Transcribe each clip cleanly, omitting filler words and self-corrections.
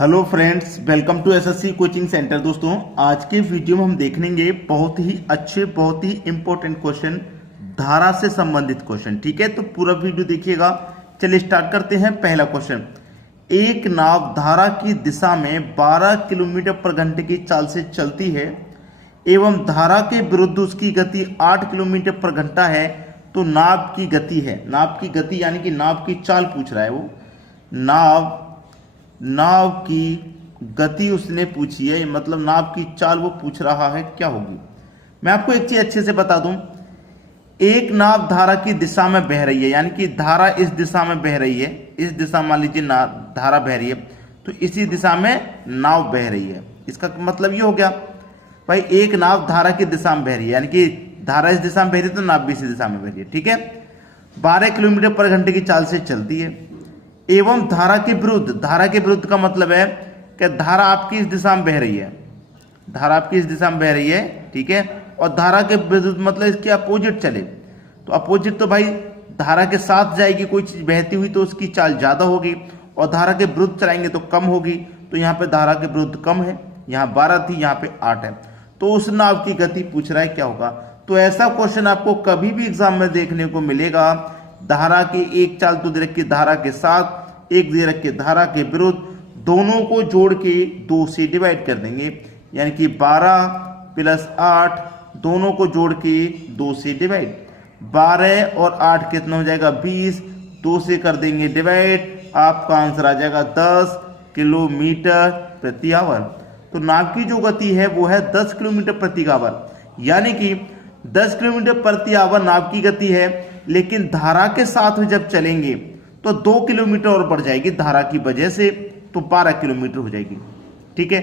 Hello friends, welcome to SSC coaching centre. दोस्तों, आज के वीडियो में हम देखेंगे बहुत ही अच्छे, बहुत ही इंपॉर्टेंट क्वेश्चन, धारा से संबंधित क्वेश्चन। ठीक है, तो पूरा वीडियो देखिएगा। चलिए स्टार्ट करते हैं। पहला क्वेश्चन, एक नाव धारा की दिशा में 12 किलोमीटर पर घंटे की चाल से चलती है एवं धारा के विरुद्ध उसकी गति 8 किलोमीटर पर घंटा है, तो नाव की गति है। नाव की गति यानी कि नाव की चाल पूछ रहा है वो। नाव की गति उसने पूछी है, मतलब नाव की चाल वो पूछ रहा है क्या होगी। मैं आपको एक चीज अच्छे से बता दूं, एक नाव धारा की दिशा में बह रही है, यानी कि धारा इस दिशा में बह रही है, इस दिशा मान लीजिए धारा बह रही है, तो इसी दिशा में नाव बह रही है। इसका मतलब ये हो गया भाई, एक नाव धारा की दिशा में बह रही है, यानी कि धारा इस दिशा में बह रही है तो नाव भी इसी दिशा में बह रही है। ठीक है, 12 किलोमीटर पर घंटे की चाल से चलती है एवं धारा के विरुद्ध, धारा के विरुद्ध का मतलब है कि धारा आपकी इस दिशा में बह रही है, धारा आपकी इस दिशा में बह रही है। ठीक है, और धारा के विरुद्ध मतलब इसके अपोजिट चले, तो अपोजिट तो भाई धारा के साथ जाएगी कोई चीज बहती हुई तो उसकी चाल ज्यादा होगी, और धारा के विरुद्ध चलाएंगे तो कम होगी। तो यहाँ पे धारा के विरुद्ध कम है, यहाँ 12 थी, यहाँ पे 8 है, तो उस नाव की गति पूछ रहा है क्या होगा। तो ऐसा क्वेश्चन आपको कभी भी एग्जाम में देखने को मिलेगा। धारा की एक चाल तो दे रखी धारा के साथ, एक दे रखी धारा के विरुद्ध, दोनों को जोड़ के 2 से डिवाइड कर देंगे, यानी कि 12 प्लस 8 दोनों को जोड़ के 2 से डिवाइड, 12 और 8 कितना हो जाएगा 20, 2 से कर देंगे डिवाइड, आपका आंसर आ जाएगा 10 किलोमीटर प्रति आवर। तो नाव की जो गति है वो है 10 किलोमीटर प्रति आवर, यानी कि 10 किलोमीटर प्रति आवर नाव की गति है, लेकिन धारा के साथ जब चलेंगे तो 2 किलोमीटर और बढ़ जाएगी धारा की वजह से, तो 12 किलोमीटर हो जाएगी। ठीक है,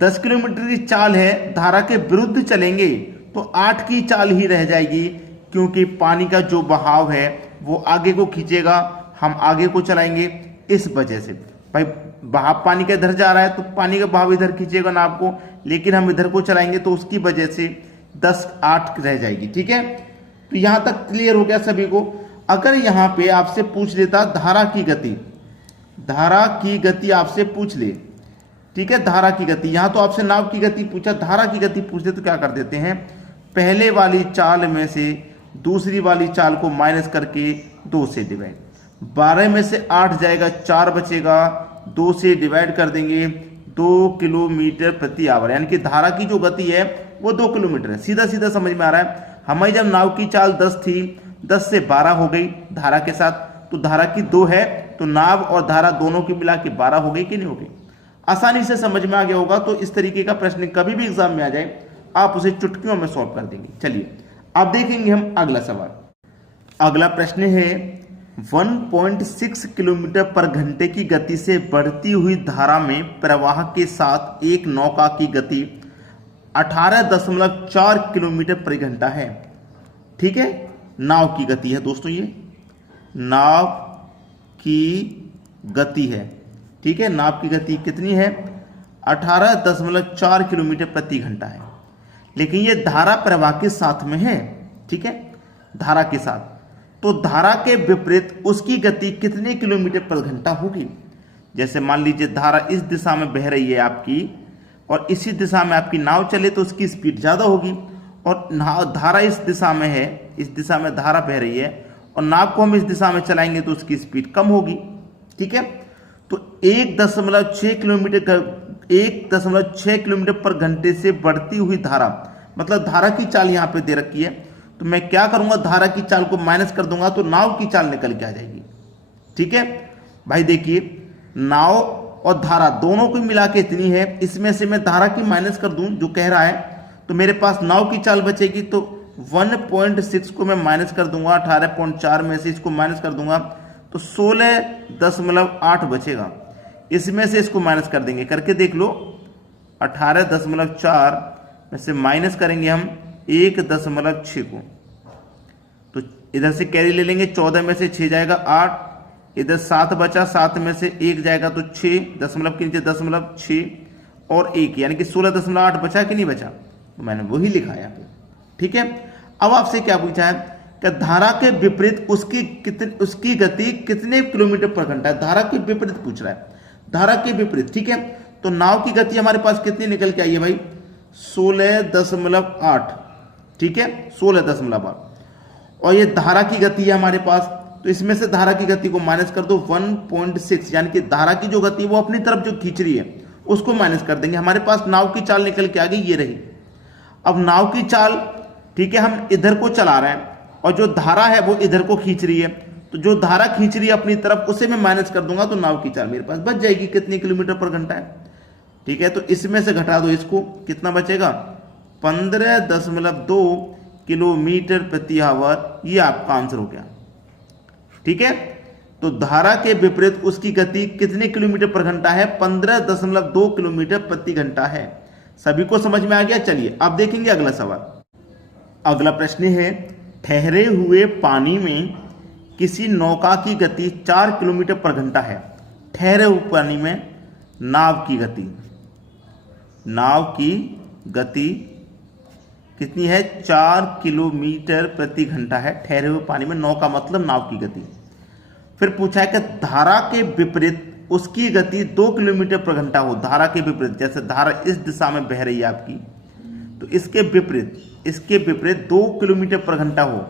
10 किलोमीटर की चाल है, धारा के विरुद्ध चलेंगे तो 8 की चाल ही रह जाएगी, क्योंकि पानी का जो बहाव है वो आगे को खींचेगा, हम आगे को चलाएंगे, इस वजह से भाई बहाव पानी का इधर जा रहा है तो पानी का बहाव इधर खींचेगा ना आपको, लेकिन हम इधर को चलाएंगे तो उसकी वजह से 10-8 रह जाएगी। ठीक है, तो यहां तक क्लियर हो गया सभी को। अगर यहां पे आपसे पूछ लेता धारा की गति, धारा की गति आपसे पूछ ले, ठीक है, धारा की गति, यहां तो आपसे नाव की गति पूछा, धारा की गति पूछ ले तो क्या कर देते हैं, पहले वाली चाल में से दूसरी वाली चाल को माइनस करके 2 से डिवाइड, 12 में से 8 जाएगा, 4 बचेगा, 2 से डिवाइड कर देंगे, 2 किलोमीटर प्रति आवर, यानी कि धारा की जो गति है वो 2 किलोमीटर है। सीधा सीधा समझ में आ रहा है। हमारी जब नाव की चाल 10 थी, 10 से 12 हो गई धारा के साथ, तो धारा की 2 है, तो नाव और धारा दोनों की मिला के 12 हो गई कि नहीं हो गई। आसानी से समझ में आ गया होगा। तो इस तरीके का प्रश्न कभी भी एग्जाम में आ जाए आप उसे चुटकियों में सॉल्व कर देंगे। चलिए अब देखेंगे हम अगला सवाल। अगला प्रश्न है, 1.6 किलोमीटर पर घंटे की गति से बढ़ती हुई धारा में प्रवाह के साथ एक नौका की गति 18.4 किलोमीटर प्रति घंटा है। ठीक है, नाव की गति है दोस्तों, ये नाव की गति है। ठीक है, नाव की गति कितनी है, 18.4 किलोमीटर प्रति घंटा है, लेकिन ये धारा प्रवाह के साथ में है। ठीक है, धारा के साथ, तो धारा के विपरीत उसकी गति कितने किलोमीटर पर घंटा होगी। जैसे मान लीजिए धारा इस दिशा में बह रही है आपकी, और इसी दिशा में आपकी नाव चले तो उसकी स्पीड ज्यादा होगी, और धारा इस दिशा में है, इस दिशा में धारा बह रही है, और नाव को हम इस दिशा में चलाएंगे तो उसकी स्पीड कम होगी। ठीक है, तो 1.6 किलोमीटर पर घंटे से बढ़ती हुई धारा, मतलब धारा की चाल यहाँ पे दे रखी है, तो मैं क्या करूंगा, धारा की चाल को माइनस कर दूंगा तो नाव की चाल निकल के आ जाएगी। ठीक है भाई, देखिए नाव और धारा दोनों को मिला के इतनी है, इसमें से मैं धारा की माइनस कर दूं जो कह रहा है, तो मेरे पास नाव की चाल बचेगी, तो 1.6 को मैं माइनस कर दूंगा, 18.4 में से इसको माइनस कर दूंगा तो 16.8 बचेगा। इसमें से इसको माइनस कर देंगे, करके देख लो, 18.4 में से माइनस करेंगे हम 1.6 को, तो इधर से कैरी ले लेंगे, 14 में से 6 जाएगा 8, इधर 7 बचा, 7 में से 1 जाएगा तो 6, दशमलव के नीचे 6 और 1, यानी कि 16.8 बचा कि नहीं बचा, तो मैंने वही लिखा है यहाँ पे। ठीक है, अब आपसे क्या पूछा है कि धारा के विपरीत उसकी गति कितने किलोमीटर पर घंटा है। धारा के विपरीत पूछ रहा है, धारा के विपरीत, ठीक है। तो नाव की गति हमारे पास कितनी निकल के आई है भाई, 16.8, ठीक है, 16.8। और ये धारा की गति है हमारे पास, तो इसमें से धारा की गति को माइनस कर दो 1.6, यानी कि धारा की जो गति वो अपनी तरफ जो खींच रही है उसको माइनस कर देंगे। हमारे पास नाव की चाल निकल के आ गई, ये रही। अब नाव की चाल, ठीक है, हम इधर को चला रहे हैं और जो धारा है वो इधर को खींच रही है, तो जो धारा खींच रही है अपनी तरफ उसे मैं माइनस कर दूंगा, तो नाव की चाल मेरे पास बच जाएगी कितने किलोमीटर पर घंटा है, ठीक है। तो इसमें से घटा दो इसको, कितना बचेगा, 15.2 किलोमीटर प्रति आवर, ये आपका आंसर हो गया, ठीक है। तो धारा के विपरीत उसकी गति कितने किलोमीटर पर घंटा है, 15.2 किलोमीटर प्रति घंटा है। सभी को समझ में आ गया। चलिए अब देखेंगे अगला सवाल। अगला प्रश्न है, ठहरे हुए पानी में किसी नौका की गति 4 किलोमीटर पर घंटा है। ठहरे हुए पानी में नाव की गति कितनी है, 4 किलोमीटर प्रति घंटा है। ठहरे हुए पानी में, नौका मतलब नाव की गति। फिर पूछा है कि धारा के विपरीत उसकी गति 2 किलोमीटर पर घंटा हो। धारा के विपरीत, जैसे धारा इस दिशा में बह रही है आपकी, तो इसके विपरीत 2 किलोमीटर पर घंटा हो,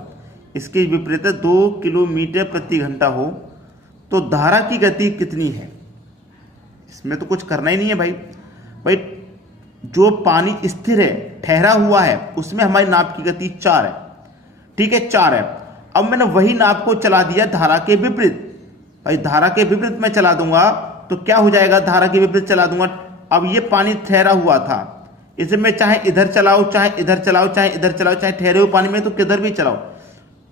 इसके विपरीत 2 किलोमीटर प्रति घंटा हो, तो धारा की गति कितनी है। इसमें तो कुछ करना ही नहीं है भाई जो पानी स्थिर है, ठहरा हुआ है, उसमें हमारी नाव की गति 4 है, ठीक है, 4 है। अब मैंने वही नाव को चला दिया धारा के विपरीत। भाई धारा के विपरीत मैं चला दूंगा तो क्या हो जाएगा, धारा के विपरीत चला दूंगा। अब ये पानी ठहरा हुआ था, इसे मैं चाहे इधर चलाओ, चाहे इधर चलाओ, चाहे इधर चलाओ, चाहे ठहरे हुए पानी में तो किधर भी चलाओ,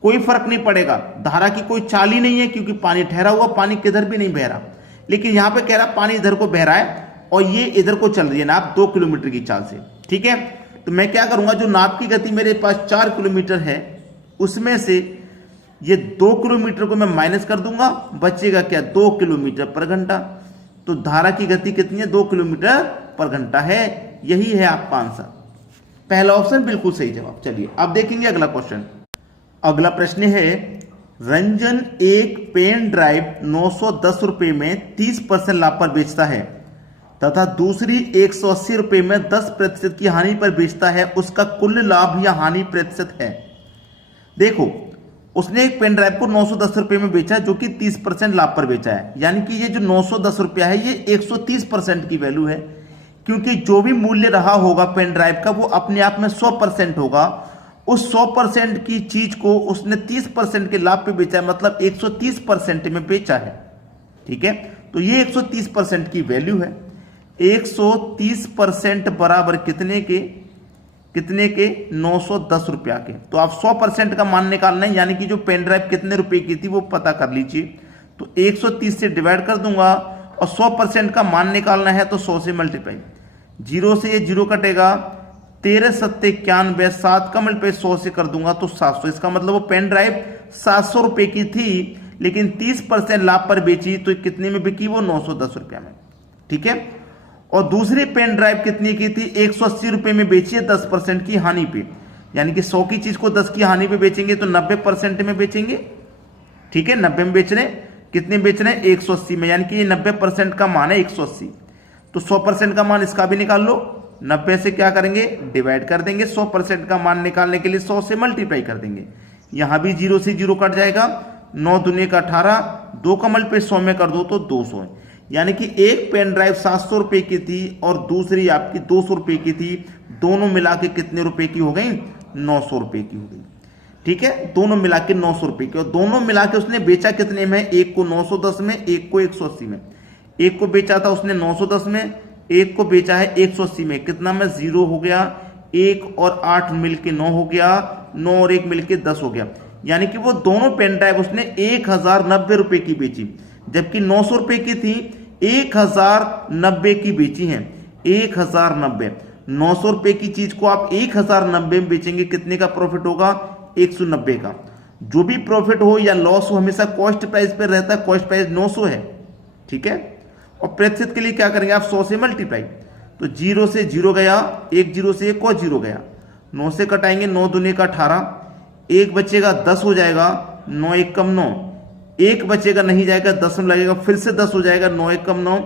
कोई फर्क नहीं पड़ेगा। धारा की कोई चाल ही नहीं है, क्योंकि पानी ठहरा हुआ, पानी किधर भी नहीं बह रहा। लेकिन यहां पे कह रहा पानी इधर को बह रहा है और ये इधर को चल रही है नाव 2 किलोमीटर की चाल से, ठीक है। तो मैं क्या करूंगा, जो नाव की गति मेरे पास 4 किलोमीटर है, उसमें से ये 2 किलोमीटर को मैं माइनस कर दूंगा, बचेगा क्या, 2 किलोमीटर पर घंटा। तो धारा की गति कितनी है, 2 किलोमीटर पर घंटा है। यही है आपका आंसर, पहला ऑप्शन बिल्कुल सही जवाब। चलिए अब देखेंगे अगला क्वेश्चन। अगला प्रश्न है, रंजन एक पेन ड्राइव 910 रुपए में 30% लाभ पर बेचता है तथा दूसरी 180 रुपए में 10% की हानि पर बेचता है, उसका कुल लाभ या हानि प्रतिशत है। देखो, उसने एक पेन ड्राइव को 910 रुपए में बेचा है, जो कि 30% लाभ पर बेचा है, यानी कि ये जो 910 रुपया है ये 130% की वैल्यू है, क्योंकि जो भी मूल्य रहा होगा पेन ड्राइव का वो अपने आप में 100% होगा। उस 100% की चीज को उसने 30% के लाभ पे बेचा है, मतलब 130% में बेचा है, ठीक है। तो ये 130% की वैल्यू है। 130% बराबर कितने के 910 रुपया के। तो आप 100% का मान निकालना है, यानी कि जो पेन ड्राइव कितने रुपए की थी वो पता कर लीजिए। तो 130 से डिवाइड कर दूंगा और 100% का मान निकालना है तो 100 से मल्टीप्लाई, 0 से ये 0 कटेगा, 13 सत्ते 91, 7 का मल्टीप्लाई 100 से कर दूंगा तो 700। इसका मतलब वो पेन ड्राइव 700 रुपए की थी, लेकिन 30% लाभ पर बेची, तो कितने में बिकी वो 910 रुपया में, ठीक है। और दूसरी पेन ड्राइव कितनी की थी, 180 रुपए में बेची है 10% की हानि पे, यानी कि 100 की चीज को 10 की हानि पे बेचेंगे तो 90% में बेचेंगे, ठीक है। 90 में बेच रहे, कितने बेच रहे हैं, 180 में, यानी कि ये 90% का मान है 180। तो 100% का मान इसका भी निकाल लो, 90 से क्या करेंगे, डिवाइड कर देंगे। 100% का मान निकालने के लिए 100 से मल्टीप्लाई कर देंगे, यहां भी 0 से 0 कट जाएगा, 9 दूने का 18, 2 का मल्टीप्लाई 100 में कर दो तो 200, यानी कि एक पेन ड्राइव 700 रुपए की थी और दूसरी आपकी 200 रुपए की थी, दोनों मिला के कितने रुपए की हो गई, 900 रुपए की हो गई, ठीक है। दोनों मिला के 900 रुपए की, और दोनों मिला के उसने बेचा कितने में, एक को 910 में, एक को 180 में। एक को बेचा था उसने 910 में, एक को बेचा है 180 में, कितना में 0 हो गया, 1 और 8 मिलके 9 हो गया, 9 और 1 मिलके 10 हो गया, यानी कि वो दोनों पेन ड्राइव उसने 1090 रुपए की बेची, जबकि 900 रुपए की थी 1090 की बेची है। 1090, 900 रुपए की चीज को आप 1090 में बेचेंगे, कितने का प्रॉफिट होगा, 190 का। जो भी प्रॉफिट हो या लॉस हो हमेशा कॉस्ट प्राइस पे रहता है, कॉस्ट प्राइस 900 है, ठीक है। और प्रतिशत के लिए क्या करेंगे आप, 100 से मल्टीप्लाई, तो 0 से 0 गया, 1 0 से 1 और 0 गया, 9 से कटाएंगे, 9 दूने का 18, 1 बचेगा 10 हो जाएगा, 9 1 कम 9, 1 बचेगा नहीं जाएगा, 10 में लगेगा, फिर से 10 हो जाएगा, 9 1 कम 9,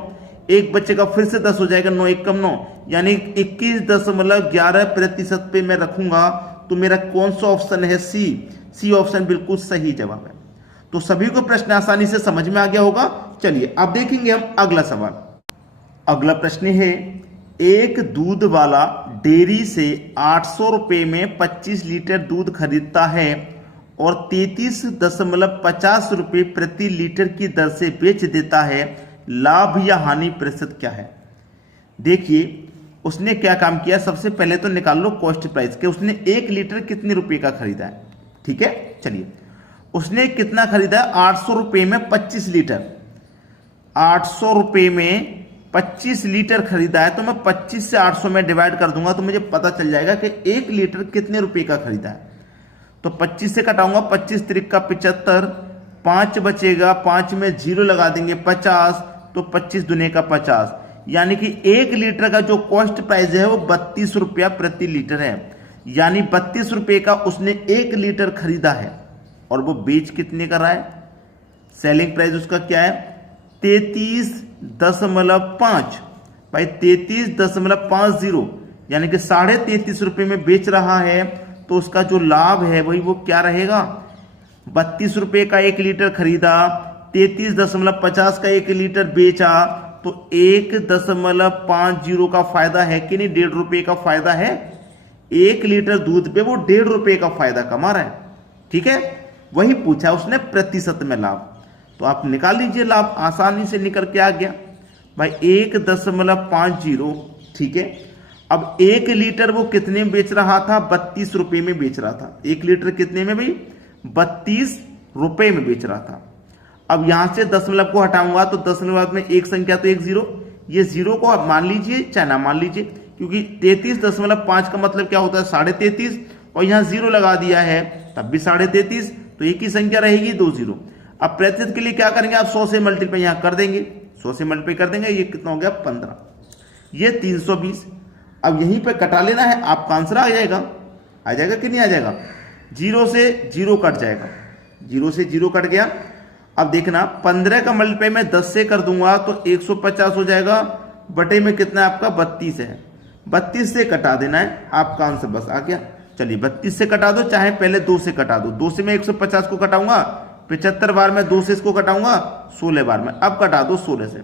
एक बच्चे का फिर से 10 हो जाएगा, 9 एक कम 9, यानी 21.11% पे मैं रखूंगा। तो मेरा कौन सा ऑप्शन है? सी ऑप्शन बिल्कुल सही जवाब है। तो सभी को प्रश्न आसानी से समझ में आ गया होगा। चलिए अब देखेंगे हम अगला सवाल। अगला प्रश्न है, एक दूध वाला डेयरी से 800 रुपये में 25 लीटर दूध खरीदता है और 33.50 रुपये प्रति लीटर की दर से बेच देता है। लाभ या हानि प्रतिशत क्या है? देखिए उसने क्या काम किया, सबसे पहले तो निकाल लो कॉस्ट प्राइस के, उसने 1 लीटर कितने रुपए का खरीदा है। ठीक है, चलिए उसने कितना खरीदा है? 800 रुपये में 25 लीटर, 800 रुपये में 25 लीटर खरीदा है। तो मैं 25 से 800 में डिवाइड कर दूंगा तो मुझे पता चल जाएगा कि 1 लीटर कितने रुपए का खरीदा है। तो 25 से कटाऊंगा, 25 त्रिक का 75, 5 बचेगा, 5 में 0 लगा देंगे 50, तो 25 दुने का 50, यानी कि 1 लीटर का जो कॉस्ट प्राइस है वो 32 रुपया प्रति लीटर है। यानी 32 रुपये का उसने 1 लीटर खरीदा है और वो बेच कितने का रहा है? सेलिंग प्राइस उसका क्या है? 33.5 भाई, 33.50, यानी कि 33.5 रुपये में बेच रहा है। तो उसका जो लाभ है वही वो क्या रहेगा? 32 रुपये का 1 लीटर खरीदा, 33.50 का 1 लीटर बेचा, तो 1.50 का फायदा है कि नहीं? 1.5 रुपये का फायदा है। 1 लीटर दूध पे वो 1.5 रुपये का फायदा कमा रहा है। ठीक है, वही पूछा उसने प्रतिशत में लाभ। तो आप निकाल लीजिए लाभ, आसानी से निकल के आ गया भाई 1.50। ठीक है, अब 1 लीटर वो कितने में बेच रहा था? 32 रुपये में बेच रहा था। 1 लीटर कितने में भाई? 32 रुपये में बेच रहा था। अब यहां से दशमलव को हटाऊंगा तो दशमलव में एक संख्या तो 1 0, ये 0 को आप मान लीजिए चाहे ना मान लीजिए, क्योंकि 33.5 का मतलब क्या होता है? 33.5, और यहाँ 0 लगा दिया है तब भी 33.5, तो एक ही संख्या रहेगी 2 0। अब प्रतिशत के लिए क्या करेंगे? आप 100 से मल्टीप्लाई यहाँ कर देंगे, 100 से मल्टीप्लाई कर देंगे, ये कितना हो गया? 15, ये 320। अब यहीं पे कटा लेना है, आपका आंसर आ जाएगा कि नहीं आ जाएगा? 0 से 0 कट जाएगा, 0 से 0 कट गया। अब देखना 15 का मल्टीप्लाई में 10 से कर दूंगा तो 150 हो जाएगा, बटे में कितना है आपका? 32 है, 32 से कटा देना है, आपका आंसर बस आ गया। चलिए 32 से कटा दो, चाहे पहले 2 से कटा दो। 2 से मैं 150 को कटाऊंगा, 75 बार में 2 से इसको कटाऊंगा 16 बार में। अब कटा दो 16 से,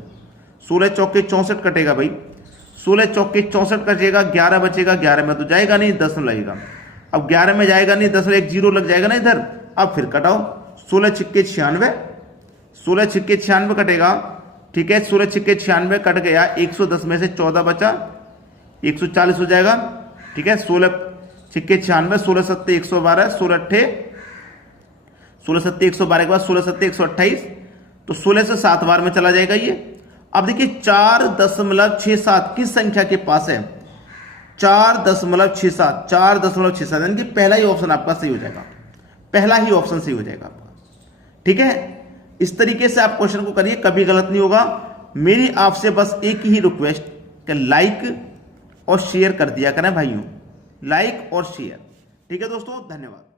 16 चौके 64 कटेगा भाई, 16 चौके 64 कटेगा, 11 बचेगा, 11 में तो जाएगा नहीं, 10 में लगेगा। अब 11 में जाएगा नहीं, 10 में 1 0 लग जाएगा ना इधर। अब फिर कटाओ, 16 छिक्के 96, 16 छिक्के 96 कटेगा। ठीक है, 16 छिक्के 96 कट गया, 110 में से 14 बचा, 140 हो जाएगा। ठीक है, 16 छिक्के 96, 16 सत्ते 112, 16 अट्ठे 16 सत्ते 112 के बाद 16 सत्ते 128, तो 16 से 7 बार में चला जाएगा ये। अब देखिए 4.67 किस संख्या के पास है? 4.67, 4.67, यानी कि पहला ही ऑप्शन आपका सही हो जाएगा, पहला ही ऑप्शन सही हो जाएगा आपका। ठीक है, इस तरीके से आप क्वेश्चन को करिए, कभी गलत नहीं होगा। मेरी आपसे बस एक ही रिक्वेस्ट कि लाइक और शेयर कर दिया करें भाइयों, लाइक और शेयर। ठीक है दोस्तों, धन्यवाद।